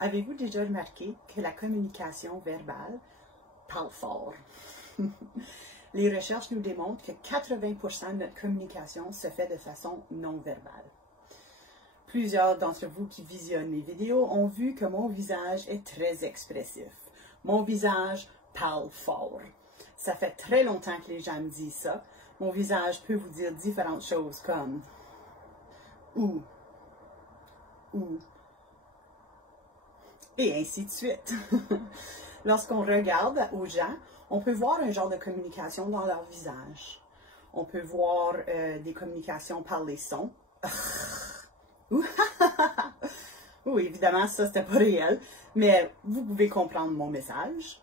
Avez-vous déjà remarqué que la communication verbale parle fort? Les recherches nous démontrent que 80% de notre communication se fait de façon non verbale. Plusieurs d'entre vous qui visionnent mes vidéos ont vu que mon visage est très expressif. Mon visage parle fort. Ça fait très longtemps que les gens me disent ça. Mon visage peut vous dire différentes choses comme ou, et ainsi de suite. Lorsqu'on regarde aux gens, on peut voir un genre de communication dans leur visage. On peut voir des communications par les sons. Oui, évidemment, ça, c'était pas réel, mais vous pouvez comprendre mon message.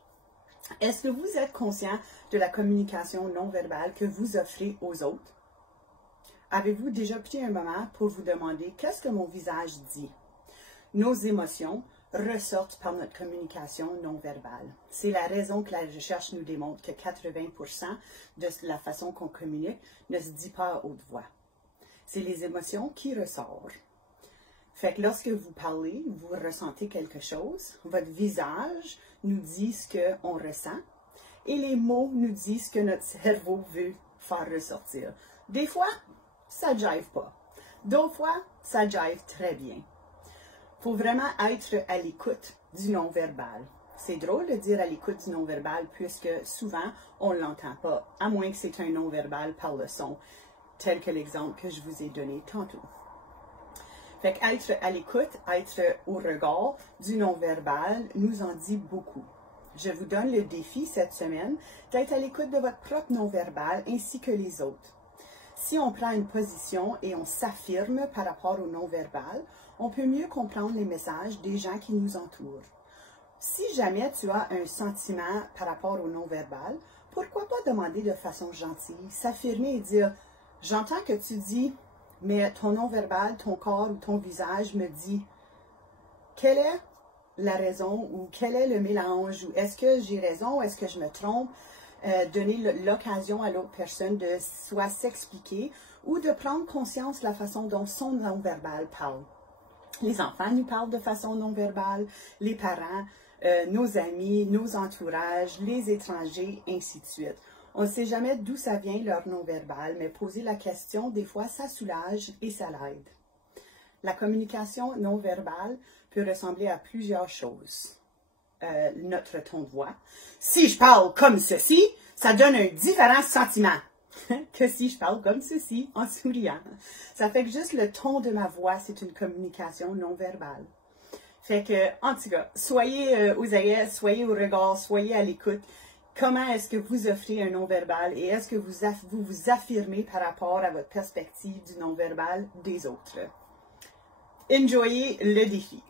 Est-ce que vous êtes conscient de la communication non verbale que vous offrez aux autres? Avez-vous déjà pris un moment pour vous demander qu'est-ce que mon visage dit? Nos émotions ressortent par notre communication non verbale. C'est la raison que la recherche nous démontre que 80% de la façon qu'on communique ne se dit pas à haute voix. C'est les émotions qui ressortent. Fait que lorsque vous parlez, vous ressentez quelque chose, votre visage nous dit ce qu'on ressent et les mots nous disent ce que notre cerveau veut faire ressortir. Des fois, ça ne jive pas. D'autres fois, ça jive très bien. Il faut vraiment être à l'écoute du non-verbal. C'est drôle de dire à l'écoute du non-verbal puisque souvent, on ne l'entend pas, à moins que c'est un non-verbal par le son, tel que l'exemple que je vous ai donné tantôt. Fait qu'être à l'écoute, être au regard du non-verbal nous en dit beaucoup. Je vous donne le défi cette semaine d'être à l'écoute de votre propre non-verbal ainsi que les autres. Si on prend une position et on s'affirme par rapport au non-verbal, on peut mieux comprendre les messages des gens qui nous entourent. Si jamais tu as un sentiment par rapport au non-verbal, pourquoi pas demander de façon gentille, s'affirmer et dire « J'entends que tu dis, mais ton non-verbal, ton corps ou ton visage me dit quelle est la raison ou quel est le mélange ou est-ce que j'ai raison, est-ce que je me trompe ?» Donner l'occasion à l'autre personne de soit s'expliquer ou de prendre conscience de la façon dont son non-verbal parle. Les enfants nous parlent de façon non-verbale, les parents, nos amis, nos entourages, les étrangers, ainsi de suite. On ne sait jamais d'où ça vient leur non-verbal, mais poser la question, des fois, ça soulage et ça l'aide. La communication non-verbale peut ressembler à plusieurs choses. Notre ton de voix. Si je parle comme ceci, ça donne un différent sentiment que si je parle comme ceci en souriant. Ça fait que juste le ton de ma voix, c'est une communication non verbale. Fait que, en tout cas, soyez aux aguets, soyez au regard, soyez à l'écoute. Comment est-ce que vous offrez un non-verbal et est-ce que vous vous affirmez par rapport à votre perspective du non-verbal des autres? Enjoyez le défi.